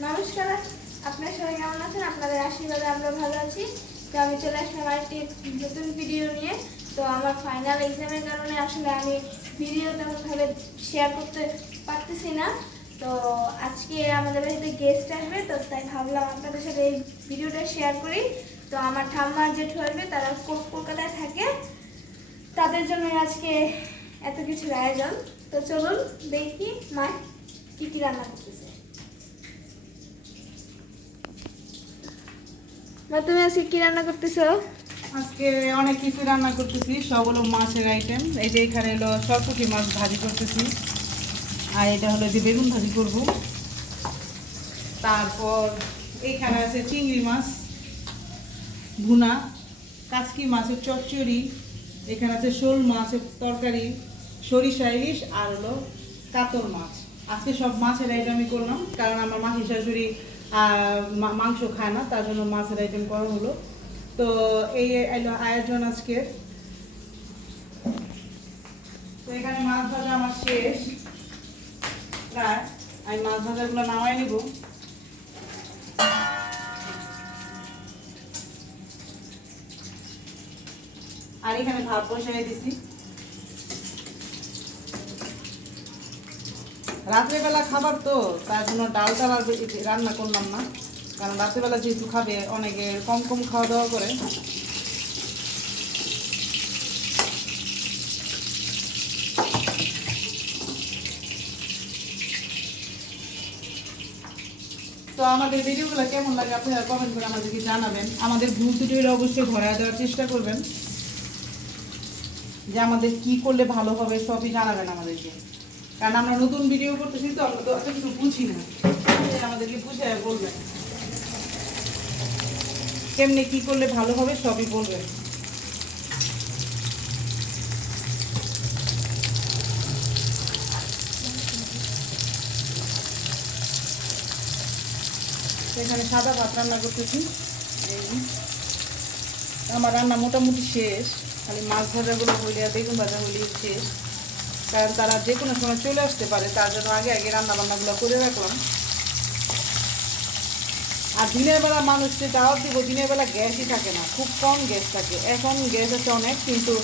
নমস্কার, আপনার সবাই কেমন আছেন? আপনাদের আশীর্বাদে আমরা ভালো আছি। তো আমি চলে আসলাম আরেকটি নতুন ভিডিও নিয়ে। তো আমার ফাইনাল এক্সামের কারণে আসলে আমি ভিডিও তেমনভাবে শেয়ার করতে পারতেছি না। তো আজকে আমাদের বাড়িতে গেস্ট আসবে, তো তাই ভাবলাম আপনাদের সাথে এই ভিডিওটা শেয়ার করি। তো আমার ঠাম্মার জেঠু আসবে তারা কল- কলকাতায় থাকে। তাদের জন্য আজকে এত কিছুর আয়োজন। তো চলুন দেখি মা কী কী রান্না করতেছে। মা, তুমি আজকে কি রান্না করতেছো? আজকে অনেক কিছু রান্না করতেছি, সব হলো মাছের আইটেম এই যে এখানে হলো সরপুটি মাছ ভাজি করতেছি। আর এটা হলো যে বেগুন ভাজি করব। তারপর এখানে আছে চিংড়ি মাছ, ভুনা, কাচকি মাছের চচ্চড়ি, এখানে আছে শোল মাছের তরকারি, সরিষা, ইলিশ, আর হলো কাতল মাছ। আজকে সব মাছের আইটেমই করলাম, কারণ আমার মাসি শাশুড়ি মাংস খায় না, তার জন্য মাছের আইটেম করা হলো। তো এই আয়োজন আজকের তো এখানে মাছ ভাজা আমার শেষ। প্রায়। আমি মাছ ভাজাগুলো নামাই নিব। আর এখানে ভাত বসাই দিছি। রাত্রেবেলা খাবার তো, তার জন্য ডাল টাল আর রান্না করলাম না। কারণ রাত্রেবেলা যেহেতু খাবে, অনেকে কম কম খাওয়া দাওয়া করে। তো আমাদের ভিডিওগুলো কেমন লাগে আপনারা কমেন্ট করে আমাদেরকে জানাবেন। আমাদের ভুল ত্রুটি অবশ্যই ঘরে দেওয়ার চেষ্টা করবেন। যে আমাদের কি করলে ভালো হবে, সবই জানাবেন আমাদেরকে। কারণ আমরা নতুন ভিডিও করতেছি তো, আমরা তো এত কিছু বুঝি না। আমাদেরকে বুঝে বলবেন কেমনে কি করলে ভালো হবে সবই বলবেন এখানে সাদা ভাত রান্না করতেছি। আমার রান্না মোটামুটি শেষ। খালি মাছ ভাজাগুলো হইলে আর বেগুন ভাজা হইলে শেষ। কারণ তারা যে কোনো সময় চলে আসতে পারে, তার জন্য আগে আগে রান্না বান্নাগুলো করে রাখলাম। আর দিনের বেলা মানুষকে দাওয়াত দিব, দিনের বেলা গ্যাসই থাকে না, খুব কম গ্যাস থাকে। এখন গ্যাস আছে অনেক, কিন্তু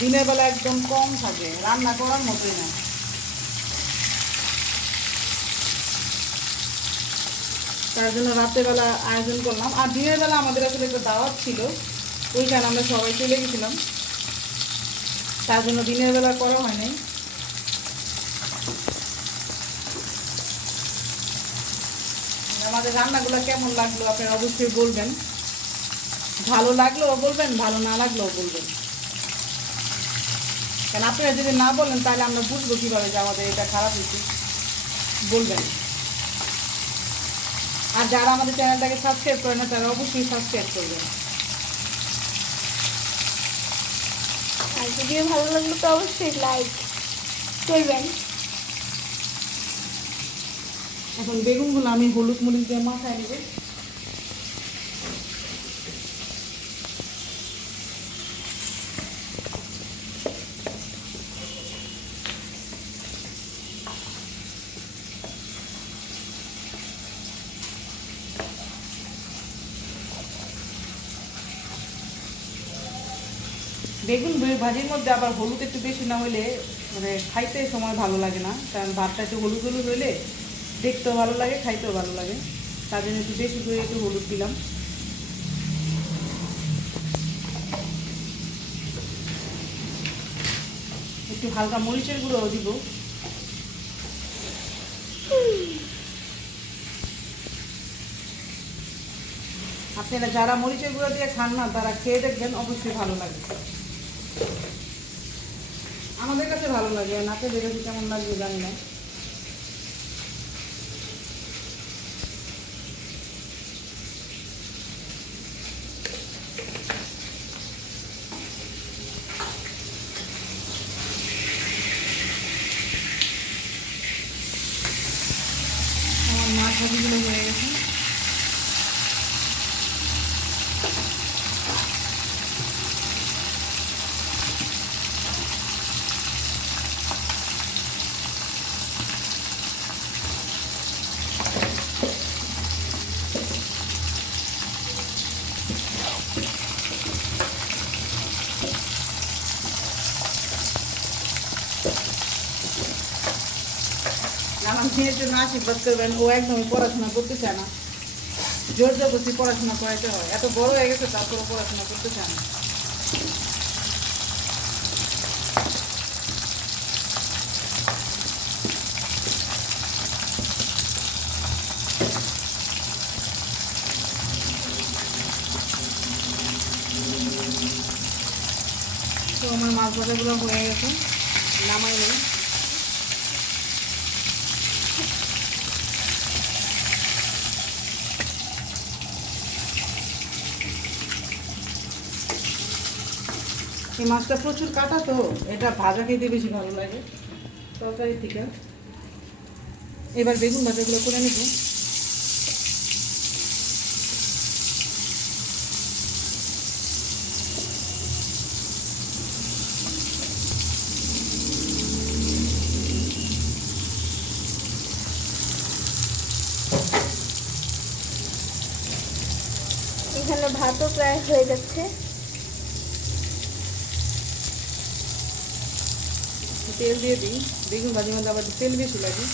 দিনের বেলা একদম কম থাকে, রান্না করার মতোই না। তার জন্য রাত্রেবেলা আয়োজন করলাম। আর দিনের বেলা আমাদের আসলে একটা দাওয়াত ছিল, ওইখানে আমরা সবাই চলে গেছিলাম। তার জন্য দিনের বেলা করা হয় আমাদের রান্নাগুলো কেমন লাগল আপনারা অবশ্যই বলবেন। ভালো লাগলেও বলবেন, ভালো না লাগলেও বলবেন। কারণ আপনারা যদি না বলেন, তাহলে আমরা বুঝব কীভাবে যে আমাদের এটা খারাপ হয়েছে। বলবেন। আর যারা আমাদের চ্যানেলটাকে সাবস্ক্রাইব করে না, তারা অবশ্যই সাবস্ক্রাইব করবেন। আর ভিডিও ভালো লাগল, তো অবশ্যই লাইক করবেন। এখন বেগুনগুলো আমি হলুদ মরিচ দিয়ে মাথায় নেব। বেগুন ভাজির মধ্যে আবার হলুদ একটু বেশি না হলে মানে খাইতে সময় ভালো লাগে না, কারণ ভাতটা একটু হলুদ হলুদ হইলে দেখতেও ভালো লাগে, খাইতেও ভালো লাগে। তার জন্য একটু বেশি করে একটু হলুদ দিলাম। একটু হালকা মরিচের গুঁড়োও দিব। আপনারা যারা মরিচের গুঁড়ো দিয়ে খান না, তারা খেয়ে দেখবেন, অবশ্যই ভালো লাগে। আমাদের কাছে ভালো লাগে আপনাদের কাছে কেমন লাগবে জানি না আমার মাছ ভাজিগুলো হয়ে গেছে মেয়ের জন্য আশীর্বাদ করবেন ও একদমই পড়াশোনা করতে চায় না। জোর জবরদস্তি পড়াশোনা করাইতে হয়। এত বড় হয়ে গেছে তারপরে পড়াশোনা করতে চায় না। তো আমার মাছ ভাজাগুলো হয়ে গেছে। নামাই নেই। এই মাছটা প্রচুর কাটা তো, এটা ভাজা খেতে বেশি ভালো লাগে। তরকারি থেকে। এবার বেগুন ভাজাগুলো করে নেব। এখানে ভাতও প্রায় হয়ে যাচ্ছে। তেল দিয়ে দিই। বেগুন ভাজির মধ্যে আবার তেল বেশি লাগে।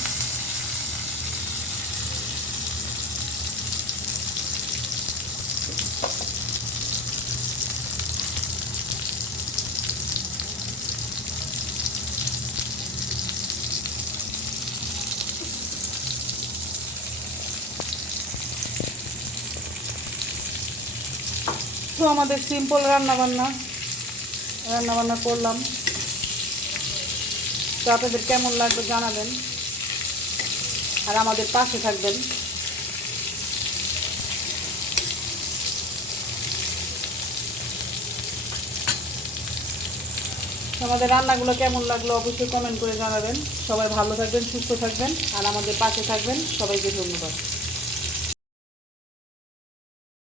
আমাদের সিম্পল রান্না বান্না রান্না বান্না করলাম। তো আপনাদের কেমন লাগবে জানাবেন। আর আমাদের পাশে থাকবেন। আমাদের রান্নাগুলো কেমন লাগল অবশ্যই কমেন্ট করে জানাবেন। সবাই ভালো থাকবেন, সুস্থ থাকবেন, আর আমাদের পাশে থাকবেন। সবাইকে ধন্যবাদ।